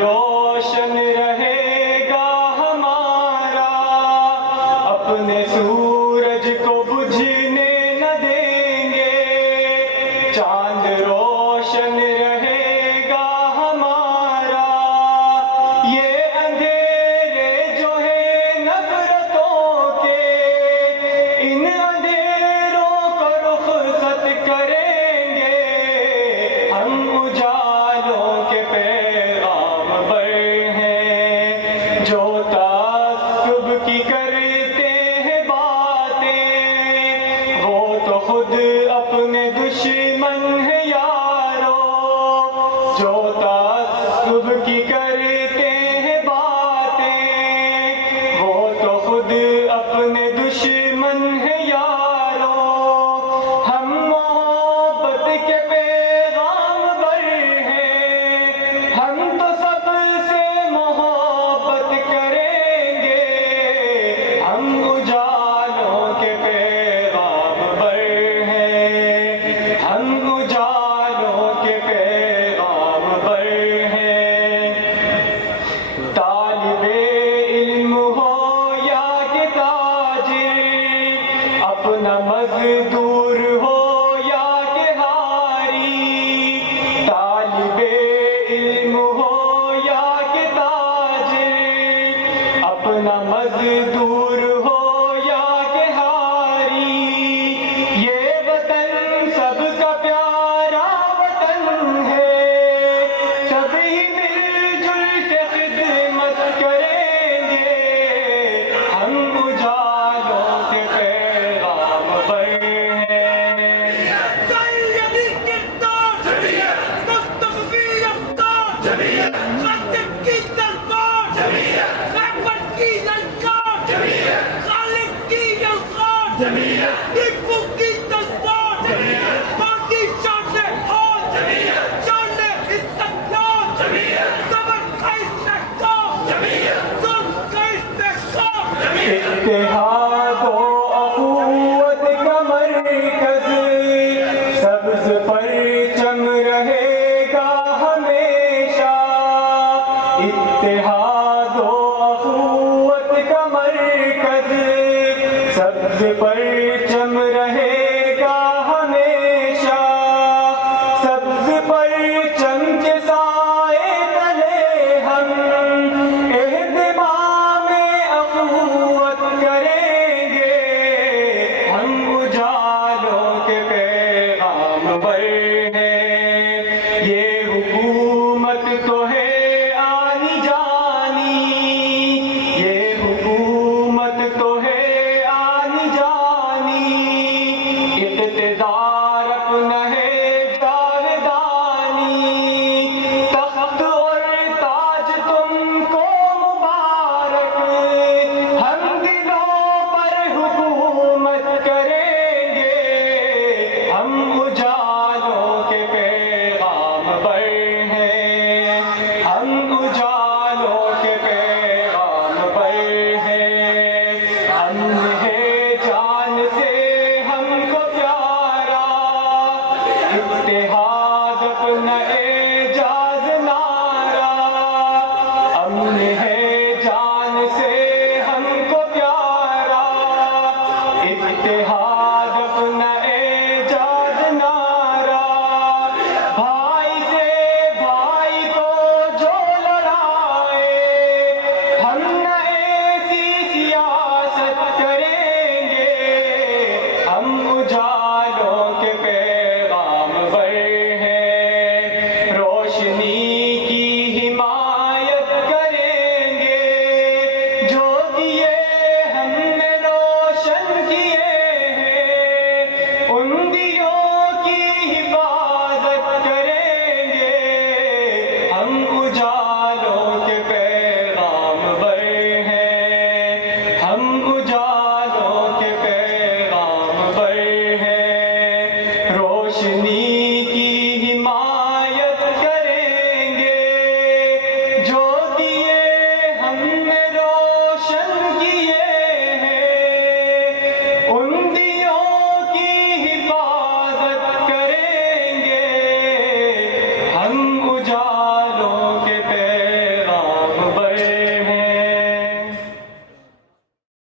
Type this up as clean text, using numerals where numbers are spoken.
روشن رہے گا ہمارا، اپنے سورج کو بجھنے نہ دیں گے، چاند روشن رہے گا ہمارا، یہ اندھیرے جو ہے نفرتوں کے، ان اندھیروں کو رخصت کریں گے، ہم اجالوں کے پیغام بر ہیں، جو تعصب کی کرتے ہیں باتیں، وہ تو خود اپنے دشمن ہیں یارو، جو تعصب کی کرتے ہیں باتیں، وہ تو خود اپنے دشمن ہیں یارو، ہم محبت کے پیغام بر ہیں، ہم تو سب سے محبت کریں گے، ہم اجالوں کے پیغام بر ہیں، ہم اجالوں کے پیغام بر ہیں، طالب علم ہو یا کہ تاجر، اپنا مزدور ہو یا کہ حاری، طالب علم ہو یا کہ تاجر، اپنا مزدور ہو یا کہ حاری، یہ وطن سب کا پیارا وطن ہے، سبھی مل جل کے خدمت کریں گے، ہم اجالوں کے پیغام بر ہیں، سیدی کردار مصطفی افطار، قاسم کی دربار، احمد کی للکار، خالد کی یلغار، ٹیپو کی تلوار، باقی شان حال، شان استقلال، صبر کا استحکام، ظلم کا استحکام، اتحاد و اخوت کا مرکز، سبز پرچم رہے گا ہمیشہ، اتحاد و اخوت کا مرکز، سبز پرچم رہے گا ہمیشہ، سبز پرچم کے سائے تلے ہم اہتمام اخوت کریں گے، ہم اجالوں کے پیغام بر ہیں، یہ حکومت تو ہے آنی جانی، یہ حکومت تو ہے آنی جانی، اقتدار اپنا ہے جاودانی، تخت اور تاج تم کو مبارک، ہم دلوں پر حکومت کریں گے، ہم اجالوں کے پیغام بر ہیں، ہم اجالوں کے پیغام بر ہیں، امن ہے جان سے ہم کو پیارا، اتحاد اپنا اعجاز نعرہ، امن ہے جان سے ہم کو پیارا، اتحاد اپنا اعجاز نعرہ، بھائی سے بھائی کو جو لڑائے، ہم نہ ایسی سیاست کریں گے، ہم اجالوں کے پیغام بر ہیں، روشنی کی حمایت کریں گے، جو دیے ہم نے روشن کیے ہیں، ان دیوں کی حفاظت کریں گے، ہم اجالوں کے پیغام بر ہیں، ہم اجالوں کے پیغام بر ہیں، روشنی